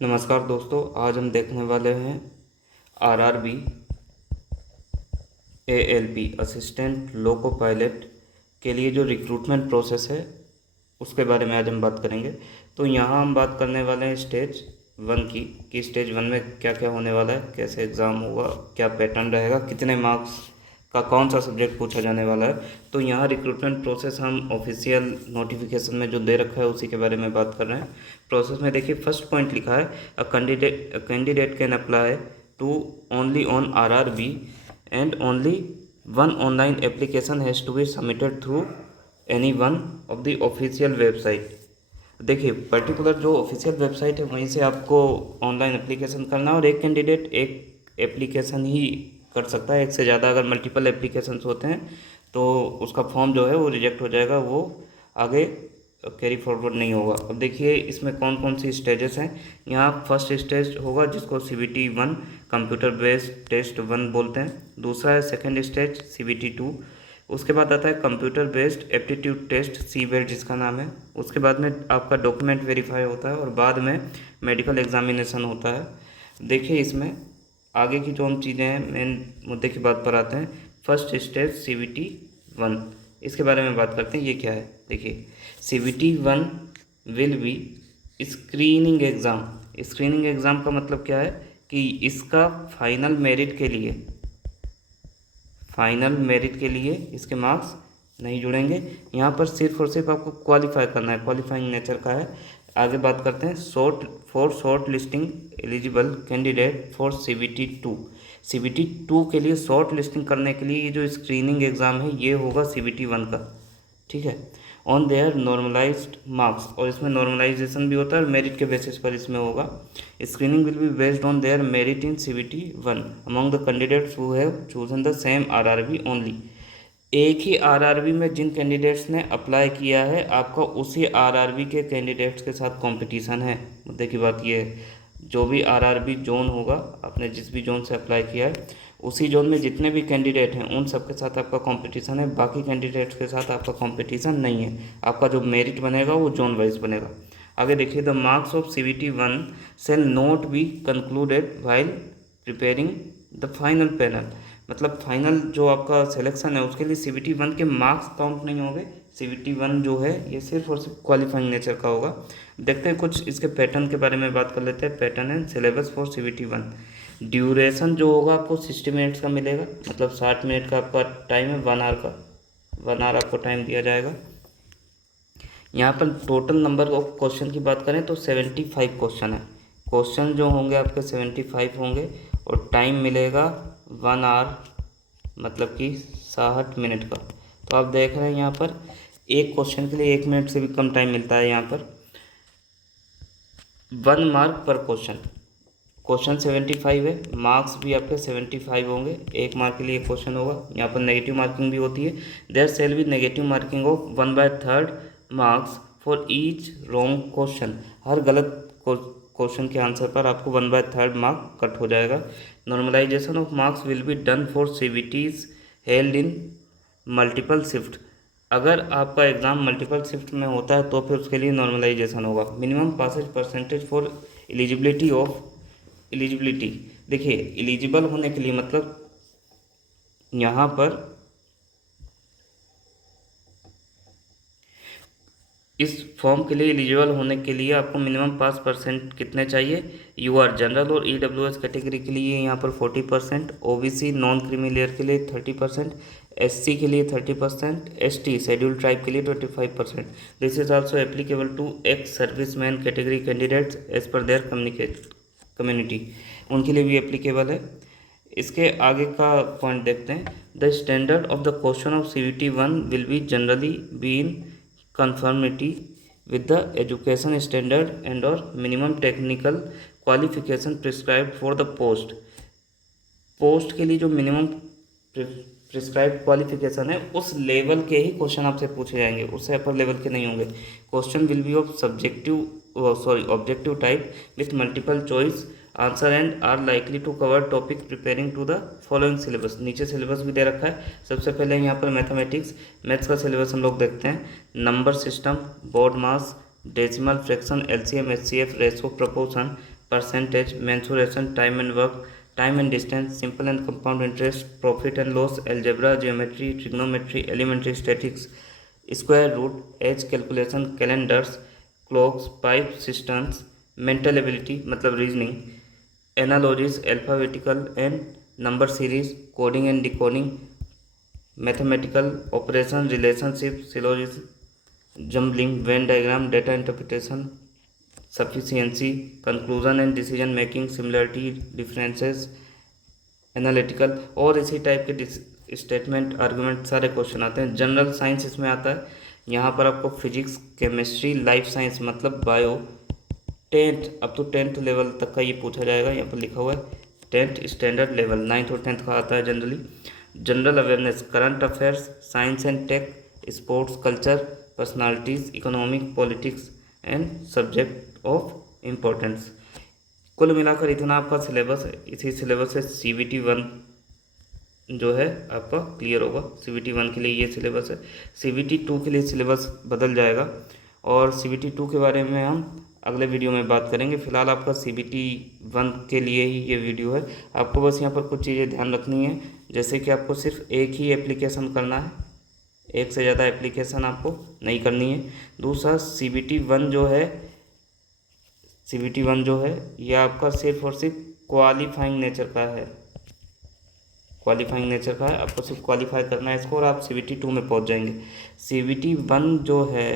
नमस्कार दोस्तों, आज हम देखने वाले हैं RRB ALP assistant loco pilot के लिए जो रिक्रूटमेंट प्रोसेस है उसके बारे में आज हम बात करेंगे। तो यहाँ हम बात करने वाले हैं स्टेज 1 की कि स्टेज 1 में क्या क्या होने वाला है, कैसे एग्ज़ाम होगा, क्या पैटर्न रहेगा, कितने मार्क्स का कौन सा सब्जेक्ट पूछा जाने वाला है। तो यहाँ रिक्रूटमेंट प्रोसेस हम ऑफिशियल नोटिफिकेशन में जो दे रखा है उसी के बारे में बात कर रहे हैं। प्रोसेस में देखिए फर्स्ट पॉइंट लिखा है candidate can apply to only on RRB and only one online application has to be submitted through any one of the official website. देखिए पर्टिकुलर जो ऑफिशियल वेबसाइट है वहीं से आपको ऑनलाइन एप्लीकेशन करना है और एक कैंडिडेट एक एप्लीकेशन ही कर सकता है। एक से ज़्यादा अगर मल्टीपल एप्लीकेशंस होते हैं तो उसका फॉर्म जो है वो रिजेक्ट हो जाएगा, वो आगे कैरी फॉरवर्ड नहीं होगा। अब देखिए इसमें कौन कौन सी स्टेजेस हैं। यहाँ फर्स्ट स्टेज होगा जिसको CBT 1 कंप्यूटर बेस्ड टेस्ट 1 बोलते हैं। दूसरा है सेकेंड स्टेज CBT 2। उसके बाद आता है computer based aptitude test CBELT जिसका नाम है। उसके बाद में आपका डॉक्यूमेंट वेरीफाई होता है और बाद में मेडिकल एग्जामिनेशन होता है। देखिए इसमें आगे की जो हम चीज़ें हैं मेन मुद्दे की बात पर आते हैं। फर्स्ट स्टेज CBT 1, इसके बारे में बात करते हैं। ये क्या है, देखिए CBT 1 will be screening exam. Screening exam का मतलब क्या है कि इसका फाइनल मेरिट के लिए इसके मार्क्स नहीं जुड़ेंगे। यहाँ पर सिर्फ और सिर्फ आपको क्वालिफाई करना है, क्वालिफाइंग नेचर का है। आगे बात करते हैं short listing eligible candidate for CBT 2। CBT 2 के लिए शॉर्ट लिस्टिंग करने के लिए ये जो स्क्रीनिंग एग्ज़ाम है ये होगा CBT 1 का, ठीक है, ऑन देयर नॉर्मलाइज्ड मार्क्स। और इसमें नॉर्मलाइजेशन भी होता है और मेरिट के बेसिस पर इसमें होगा। Screening will be based on their merit in CBT 1 among the candidates who have chosen the same RRB only. एक ही RRB में जिन कैंडिडेट्स ने अप्लाई किया है आपका उसी RRB के कैंडिडेट्स के साथ कंपटीशन है। मुद्दे की बात यह है, जो भी RRB जोन होगा, आपने जिस भी जोन से अप्लाई किया है उसी जोन में जितने भी कैंडिडेट हैं उन सब के साथ आपका कंपटीशन है। बाकी कैंडिडेट्स के साथ आपका कंपटीशन नहीं है। आपका जो मेरिट बनेगा वो जोन वाइज बनेगा। आगे देखिए the marks of CBT 1 shall not be concluded while preparing the final panel. मतलब फाइनल जो आपका सिलेक्शन है उसके लिए CBT 1 के मार्क्स काउंट नहीं होंगे। CBT 1 जो है ये सिर्फ और सिर्फ क्वालिफाइंग नेचर का होगा। देखते हैं कुछ इसके पैटर्न के बारे में बात कर लेते हैं। Pattern and syllabus for CBT 1। Duration जो होगा आपको 60 मिनट्स का मिलेगा, मतलब 60 मिनट का आपका टाइम है। 1 आवर का 1 आवर आपको टाइम दिया जाएगा। यहाँ पर टोटल नंबर ऑफ क्वेश्चन की बात करें तो 75 क्वेश्चन है। क्वेश्चन जो होंगे आपके 75 होंगे और टाइम मिलेगा 1 आवर, मतलब कि 60 मिनट का। तो आप देख रहे हैं यहाँ पर एक क्वेश्चन के लिए 1 मिनट से भी कम टाइम मिलता है। यहाँ पर 1 मार्क पर क्वेश्चन 75 है, मार्क्स भी आपके 75 होंगे। 1 मार्क के लिए क्वेश्चन होगा। यहाँ पर नेगेटिव मार्किंग भी होती है। There shall be negative marking of 1/3 marks for each wrong question. हर गलत क्वेश्चन के आंसर पर आपको 1/3 मार्क कट हो जाएगा। Normalisation of marks will be done for CBTs held in multiple shift. अगर आपका एग्ज़ाम मल्टीपल शिफ्ट में होता है तो फिर उसके लिए नॉर्मलाइजेशन होगा। Minimum passes percentage for eligibility. देखिए एलिजिबल होने के लिए मतलब यहाँ पर इस फॉर्म के लिए एलिजिबल होने के लिए आपको मिनिमम पास परसेंट कितने चाहिए। UR जनरल और EWS कैटेगरी के लिए यहाँ पर 40%, OBC नॉन क्रीमी लेयर के लिए 30%, SC के लिए 30%, ST शेड्यूल ट्राइब के लिए 25%। This is also applicable to ex serviceman category candidates as per their community, उनके लिए भी एप्लीकेबल है। इसके आगे का पॉइंट देखते हैं। The standard of the question of CBT 1 will be generally be in conformity with the education standard and or minimum technical qualification prescribed for the post के लिए जो मिनिमम प्रिस्क्राइब क्वालिफिकेशन है उस लेवल के ही question आपसे पूछे जाएंगे, उससे अपर लेवल के नहीं होंगे। Question will be of objective type with multiple choice answer and are likely to cover topic preparing to the following syllabus. नीचे सिलेबस भी दे रखा है। सबसे पहले यहाँ पर मैथ्स का सिलेबस हम लोग देखते हैं। Number system, BODMAS, decimal, fraction, LCM, HCF, ratio, proportion, percentage, mensuration, time and work, time and distance, simple and compound interest, profit and loss, algebra, geometry, trigonometry, elementary statistics, square root, age calculation, calendars, clocks, pipe systems, mental ability मतलब reasoning, analogies, alphabetical and number series, coding and decoding, mathematical operation, relationship, syllogism, jumbling, Venn diagram, data interpretation, sufficiency, conclusion and decision making, similarity, differences, analytical और इसी type के statement argument सारे question आते हैं। General science इसमें आता है। यहाँ पर आपको फिजिक्स, केमिस्ट्री, लाइफ साइंस मतलब bio, 10th up to 10th level तक का ये पूछा जाएगा। यहाँ पर लिखा हुआ है 10th स्टैंडर्ड लेवल, 9th और 10th का आता है generally. General awareness, current affairs, science and tech, sports, culture, personalities, economic, politics and subject of importance. कुल मिलाकर इतना आपका सिलेबस है। इसी सिलेबस से CBT 1 जो है आपका क्लियर होगा। CBT 1 के लिए ये सिलेबस है। CBT 2 के लिए सिलेबस बदल जाएगा और CBT 2 के बारे में हम अगले वीडियो में बात करेंगे। फिलहाल आपका CBT 1 के लिए ही ये वीडियो है। आपको बस यहाँ पर कुछ चीज़ें ध्यान रखनी है, जैसे कि आपको सिर्फ एक ही एप्लीकेशन करना है, एक से ज़्यादा एप्लीकेशन आपको नहीं करनी है। दूसरा CBT 1 जो है ये आपका सिर्फ और सिर्फ क्वालिफाइंग नेचर का है। आपको सिर्फ क्वालिफाई करना है इसको और आप CBT 2 में पहुंच जाएंगे। CBT 1 जो है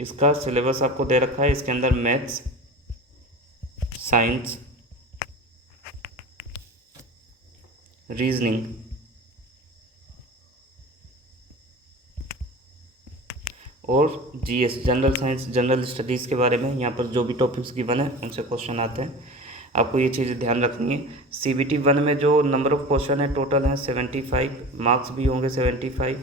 इसका सिलेबस आपको दे रखा है। इसके अंदर मैथ्स, साइंस, रीजनिंग और GS, general science, general studies के बारे में यहाँ पर जो भी टॉपिक्स गिवन है उनसे क्वेश्चन आते हैं। आपको ये चीज़ें ध्यान रखनी है। CBT 1 में जो नंबर ऑफ क्वेश्चन है टोटल है 75, मार्क्स भी होंगे 75।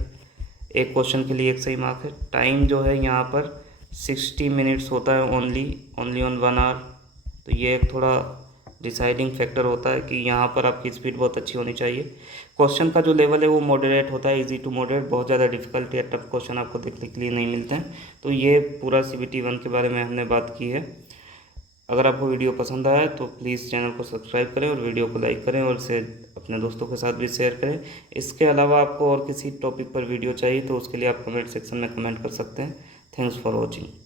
एक क्वेश्चन के लिए एक सही मार्क है। टाइम जो है यहाँ पर 60 मिनट्स होता है ओनली ऑन 1 आवर। तो ये एक थोड़ा डिसाइडिंग फैक्टर होता है कि यहाँ पर आपकी स्पीड बहुत अच्छी होनी चाहिए। क्वेश्चन का जो लेवल है वो मॉडरेट होता है, इजी टू मॉडरेट। बहुत ज़्यादा डिफिकल्ट या टफ क्वेश्चन आपको देखने के लिए नहीं मिलते हैं। तो ये पूरा CBT 1 के बारे में हमने बात की है। अगर आपको वीडियो पसंद आया तो प्लीज़ चैनल को सब्सक्राइब करें और वीडियो को लाइक करें और इसे अपने दोस्तों के साथ भी शेयर करें। इसके अलावा आपको और किसी टॉपिक पर वीडियो चाहिए तो उसके लिए आप कमेंट सेक्शन में कमेंट कर सकते हैं। Thanks for watching.